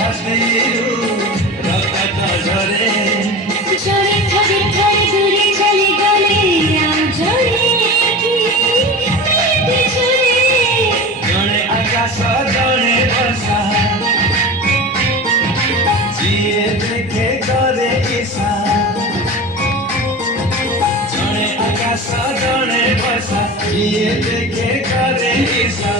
छातीरू रक्त झरे झरे झरे झरे दूरे चले गले आउ झरे प्रीति झरे जणे आकाश जणे वर्षा जिए देखे करे ईशा जणे आकाश जणे वर्षा जिए देखे करे ईशा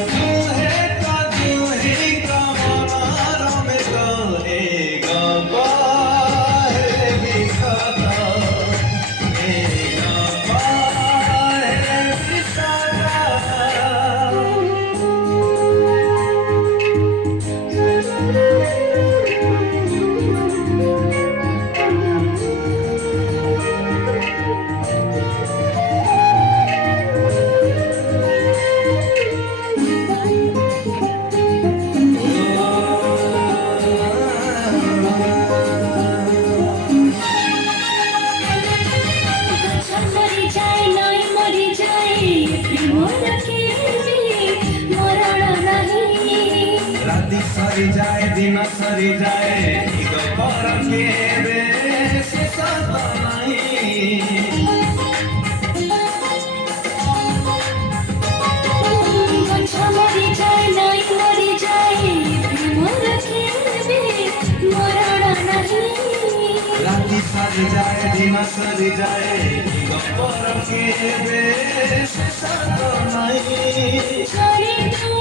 सरी जाए दिन सरी जाए पर के से सत नहीं मरी जाए नहीं मरी जाए मोर खेबे मोरड़ा नहीं राति सरी जाए दिन सरी जाए पर के से सत नहीं